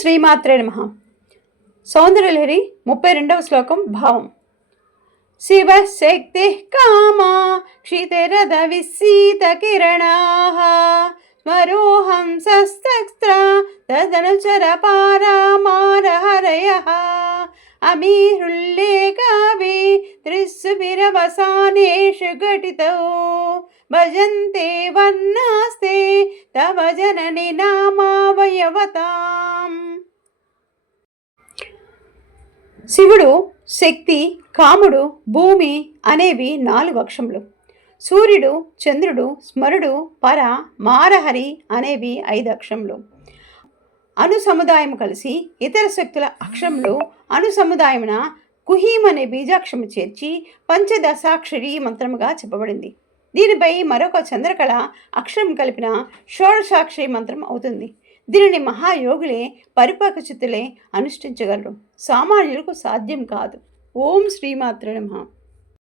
శ్రీమాత్రే నమః. సౌందర్యలహరి 32వ శ్లోకం భావం. శివశక్తి కామా క్షితిరథ విస్సీత కిరణాః స్మరోహం సస్తస్త్ర తదనుచర పారామారహరయః అమీహృల్లేఖావే త్రిస్సుభిరవసానేషు ఘటితో భజంతే వర్ణాస్తే తవ జనని నామావయవతాం. శివుడు, శక్తి, కాముడు, భూమి అనేవి 4 అక్షములు. సూర్యుడు, చంద్రుడు, స్మరుడు, పర, మారహరి అనేవి 5 అక్షములు. అణు సముదాయము కలిసి ఇతర శక్తుల అక్షములు అణు సముదాయమున కుహీం అనే బీజాక్షము చేర్చి పంచదశాక్షరి మంత్రముగా చెప్పబడింది. దీనిపై మరొక చంద్రకళ అక్షరం కలిపిన షోడశాక్షరి మంత్రం అవుతుంది. దీనిని మహాయోగులే, పరిపక్వ చిత్తులే అనుష్ఠించగలరు. సామాన్యులకు సాధ్యం కాదు. ఓం శ్రీమాత్రే నమః.